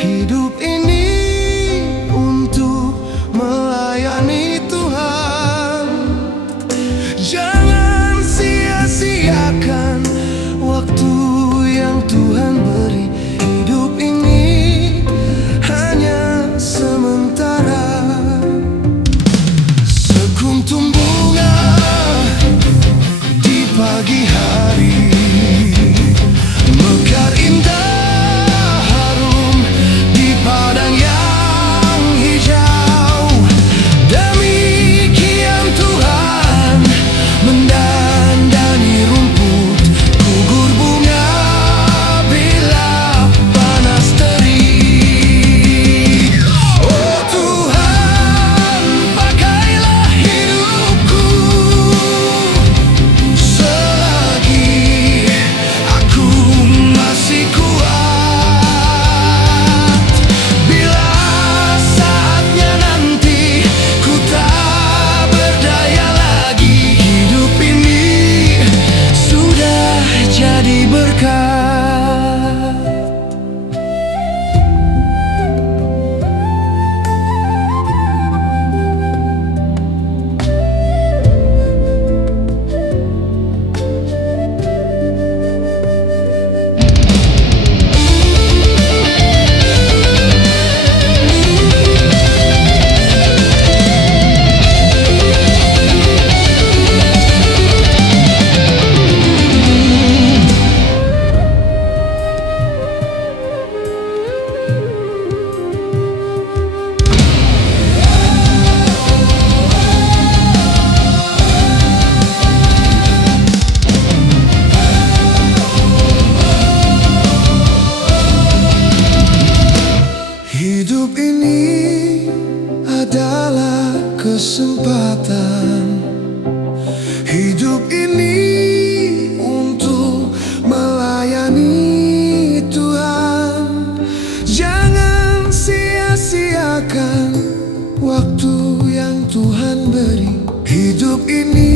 Hidup ini untuk melayani Tuhan. Jangan sia-siakan waktu yang Tuhan beri. Hidup ini hanya sementara. Sekuntum bunga di pagi hari mekar indah harum di padang yang hijau. Demikian Tuhan mendandani rumput, gugur bunga bila panas terik. Oh Tuhan, pakailah hidupku selagi aku masih kuat. Bila saatnya nanti ku tak berdaya lagi, hidup ini sudah jadi berkat. Hidup ini adalah kesempatan. Hidup ini untuk melayani Tuhan. Jangan sia-siakan waktu yang Tuhan beri. Hidup ini